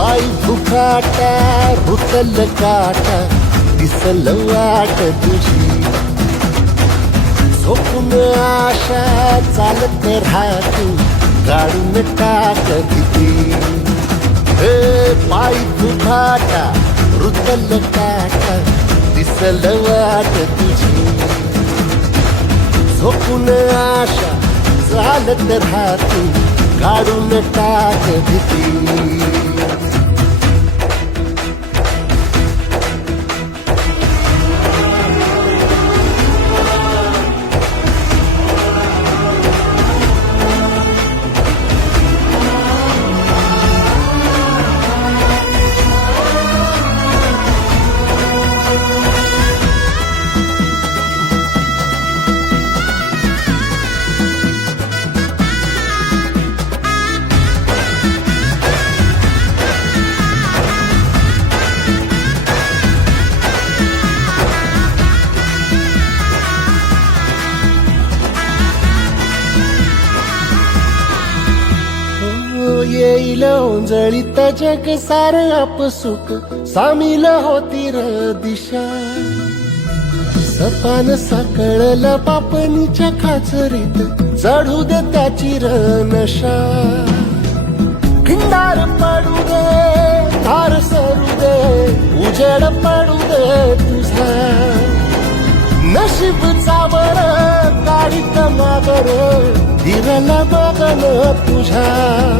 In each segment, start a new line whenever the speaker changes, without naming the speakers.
पाय फुकाटा भुतल काटा दिसल वाट तुझी. झोपून आशा चालत राहतू काढून टाक किती. हे पाय फुकाटा रुतल काटा दिसल वाट तुझी. झोपून आशा चालत राहतू काढून टाक भीती हो, येईल ओंजळीत जग सार आपसुक सामील होती र दिशा. सपान साकळला पापणीच्या खाचरीत. चढू दे त्याची र नशा. खिंडार पडू दे धार सरू दे उजेड पडू दे तुझा. नशीब चावर काढीत मागर दिरला बघन तुझ्या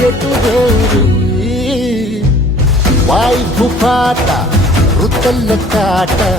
तुफान पेटू देरी वाय फुफाटा रुतल काटा